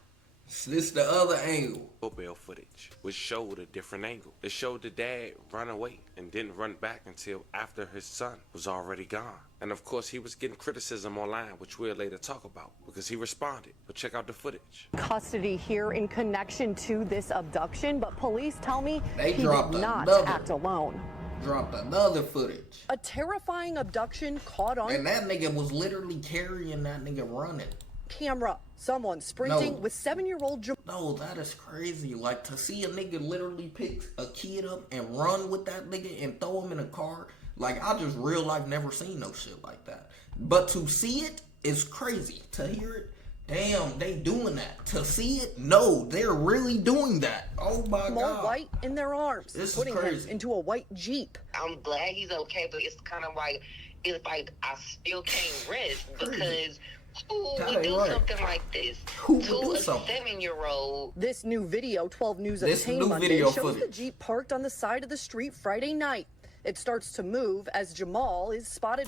This the other angle. Doorbell footage, which showed a different angle. It showed the dad run away and didn't run back until after his son was already gone. And of course, he was getting criticism online, which we'll later talk about. because he responded. But check out the footage. Custody here in connection to this abduction, but police tell me they he dropped did not another, act alone. Dropped another footage. A terrifying abduction caught on. And that nigga was literally carrying that nigga running. Camera. Someone sprinting with 7-year-old Jamal. No, that is crazy. Like, to see a nigga literally pick a kid up and run with that nigga and throw him in a car. Like, I just real life never seen no shit like that. But to see it is crazy. To hear it, damn, they doing that. To see it, no, they're really doing that. Oh my God. More white in their arms, this putting is crazy. him into a white Jeep. I'm glad he's okay, but it's kind of like, it's like I still can't rest because who would do something like this to a 7-year-old? This new video 12 News obtained Monday shows the Jeep parked on the side of the street Friday night. It starts to move as Jamal is spotted.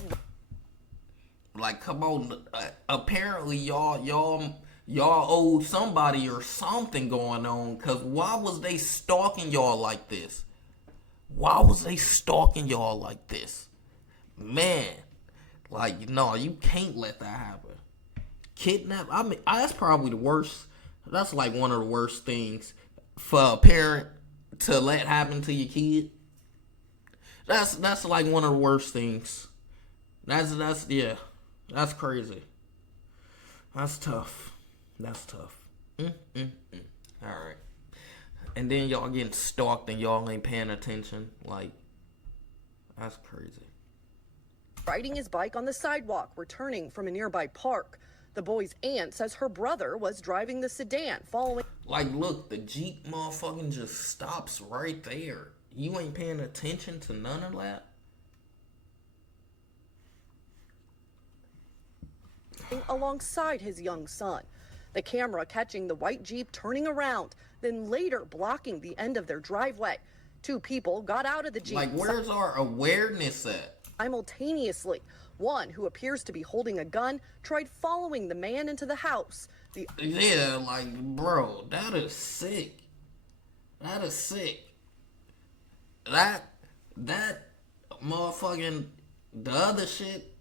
Like, come on. Apparently, y'all owed somebody or something going on. Because why was they stalking y'all like this? Why was they stalking y'all like this? Man. Like, no, you can't let that happen. Kidnap. I mean, that's probably the worst. That's like one of the worst things for a parent to let happen to your kid. That's like one of the worst things. That's crazy. That's tough. That's tough. Alright. And then y'all getting stalked and y'all ain't paying attention. Like, that's crazy. Riding his bike on the sidewalk, returning from a nearby park. The boy's aunt says her brother was driving the sedan following. Like, look, the Jeep motherfucking just stops right there. You ain't paying attention to none of that? Alongside his young son. The camera catching the white Jeep turning around, then later blocking the end of their driveway. 2 people got out of the Jeep. Like, where's our awareness at? Simultaneously, one who appears to be holding a gun tried following the man into the house. Yeah, like, bro, that is sick. That is sick. That motherfucking, the other shit,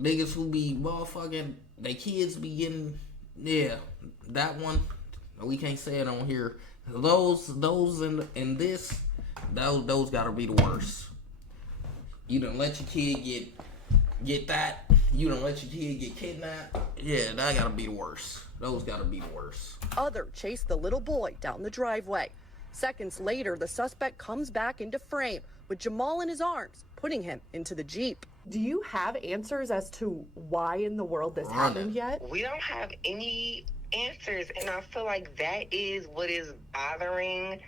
niggas who be motherfucking, they kids be getting, yeah, that one, we can't say it on here. Those in this, those gotta be the worst. You done let your kid get that. You done let your kid get kidnapped. Yeah, that gotta be the worst. Those gotta be the worst. Other chased the little boy down the driveway. Seconds later, the suspect comes back into frame with Jamal in his arms, putting him into the Jeep. Do you have answers as to why in the world this happened yet? We don't have any answers, and I feel like that is what is bothering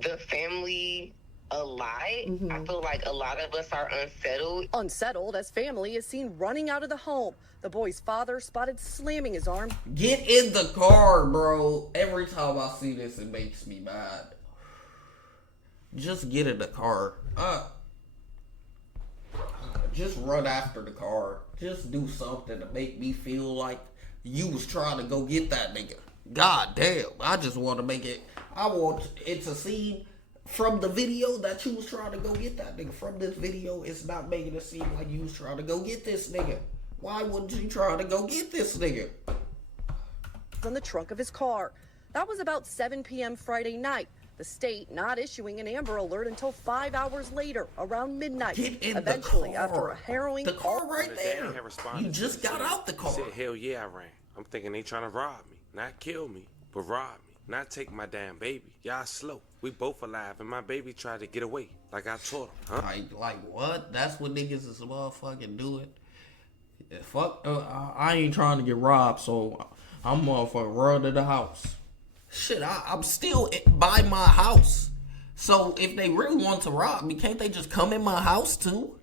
the family a lot. I feel like a lot of us are unsettled. Unsettled as family is seen running out of the home. The boy's father spotted slamming his arm. Get in the car, bro. Every time I see this, it makes me mad. Just get in the car. Just run after the car. Just do something to make me feel like you was trying to go get that nigga. God damn. I just want to make it. I want it to seem from the video that you was trying to go get that nigga. From this video, it's not making it seem like you was trying to go get this nigga. Why wouldn't you try to go get this nigga? On the trunk of his car. That was about 7 p.m. Friday night. The state not issuing an Amber Alert until 5 hours later, around midnight. Get in Eventually, the car. After a harrowing the car right there. You just got out the car. He said, hell yeah, I ran. I'm thinking they trying to rob me. Not kill me, but rob me. Not take my damn baby. Y'all slow. We both alive, and my baby tried to get away, like I taught him. Huh? Like what? That's what niggas is motherfucking doing. Yeah, fuck. I ain't trying to get robbed, so I'm motherfucking run to the house. Shit, I'm still by my house. So if they really want to rob me, can't they just come in my house too?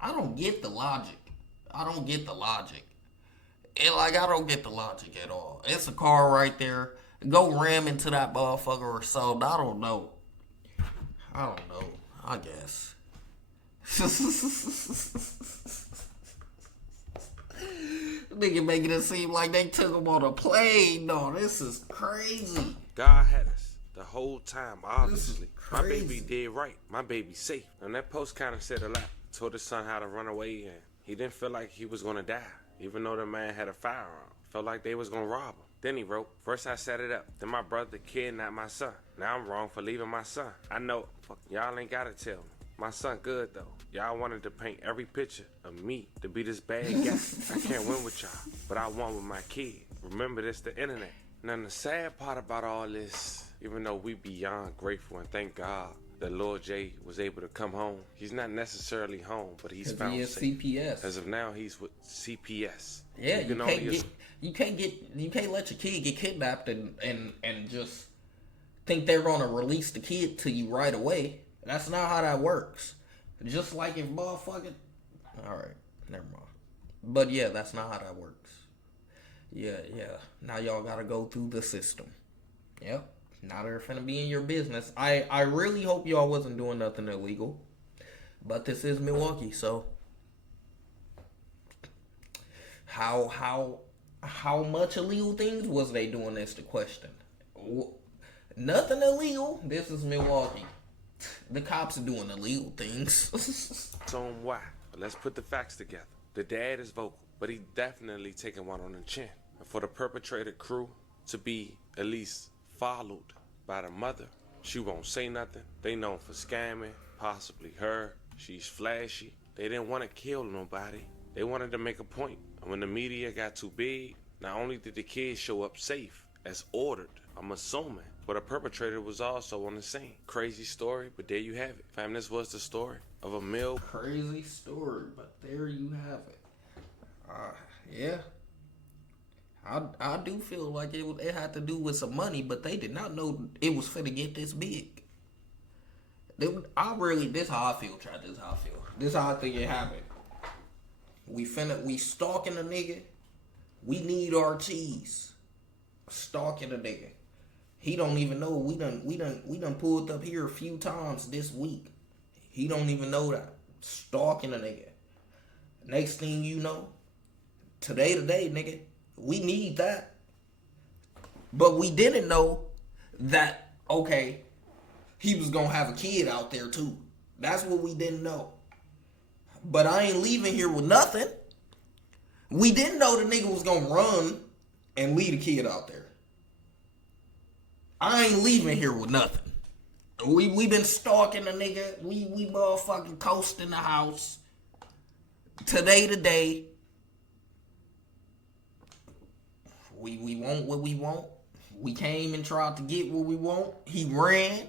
I don't get the logic. I don't get the logic. I don't get the logic at all. It's a car right there. Go ram into that motherfucker or something. I don't know. I guess. Nigga making it seem like they took him on a plane. No, this is crazy. God had us the whole time, obviously. My baby did right. My baby's safe. And that post kind of said a lot. Told his son how to run away, and he didn't feel like he was going to die. even though the man had a firearm. Felt like they was gonna rob him. Then he wrote, first I set it up, then my brother kidnapped my son. Now I'm wrong for leaving my son. I know, fuck, y'all ain't gotta tell me. My son good though. Y'all wanted to paint every picture of me to be this bad guy. I can't win with y'all, but I won with my kid. Remember this, the internet. Now the sad part about all this, even though we beyond grateful and thank God that Lord J was able to come home, he's not necessarily home, but he's found he has safe. CPS. As of now, he's with CPS. Yeah, you can't let your kid get kidnapped and just think they're gonna release the kid to you right away. That's not how that works. Just like if motherfucking... Alright, never mind. But yeah, that's not how that works. Yeah. Now y'all gotta go through the system. Yep. Now they're finna be in your business. I really hope y'all wasn't doing nothing illegal. But this is Milwaukee, so... How much illegal things was they doing is the question. Nothing illegal. This is Milwaukee. The cops are doing illegal things. So why? But let's put the facts together. The dad is vocal, but he definitely taking one on the chin. And for the perpetrator crew to be at least followed by the mother, she won't say nothing. They known for scamming, possibly her. She's flashy. They didn't want to kill nobody. They wanted to make a point. And when the media got too big, not only did the kids show up safe, as ordered, I'm assuming, but a perpetrator was also on the scene. Crazy story, but there you have it. Fam, this was the story of a Crazy story, but there you have it. Yeah. I do feel like it had to do with some money, but they did not know it was finna get this big. This is how I feel, Chad. This is how I feel. This is how I think it happened. We stalking a nigga. We need our cheese. Stalking a nigga. He don't even know we done pulled up here a few times this week. He don't even know that. Stalking a nigga. Next thing you know, today, nigga, we need that. But we didn't know that, okay, he was gonna have a kid out there too. That's what we didn't know. But I ain't leaving here with nothing. We didn't know the nigga was gonna run and leave the kid out there. I ain't leaving here with nothing. We been stalking the nigga. We motherfucking coasting the house. Today. We want what we want. We came and tried to get what we want. He ran.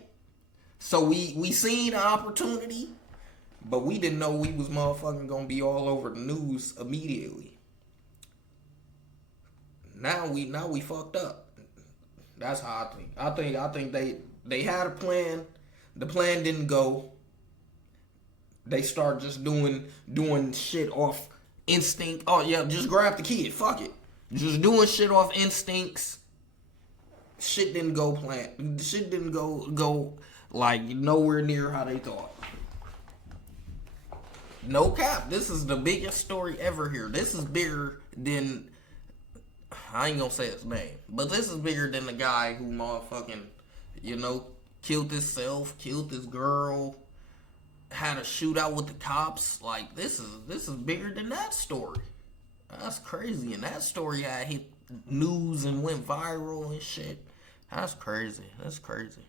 So we seen an opportunity. But we didn't know we was motherfucking gonna be all over the news immediately. Now we fucked up. That's how I think. I think they had a plan. The plan didn't go. They start just doing shit off instinct. Oh yeah, just grab the kid. Fuck it. Just doing shit off instincts. Shit didn't go plan. Shit didn't go like nowhere near how they thought. No cap. This is the biggest story ever here. This is bigger than, I ain't gonna say his name, but this is bigger than the guy who motherfucking, killed himself, killed this girl, had a shootout with the cops. Like, this is bigger than that story. That's crazy. And that story had hit news and went viral and shit. That's crazy. That's crazy.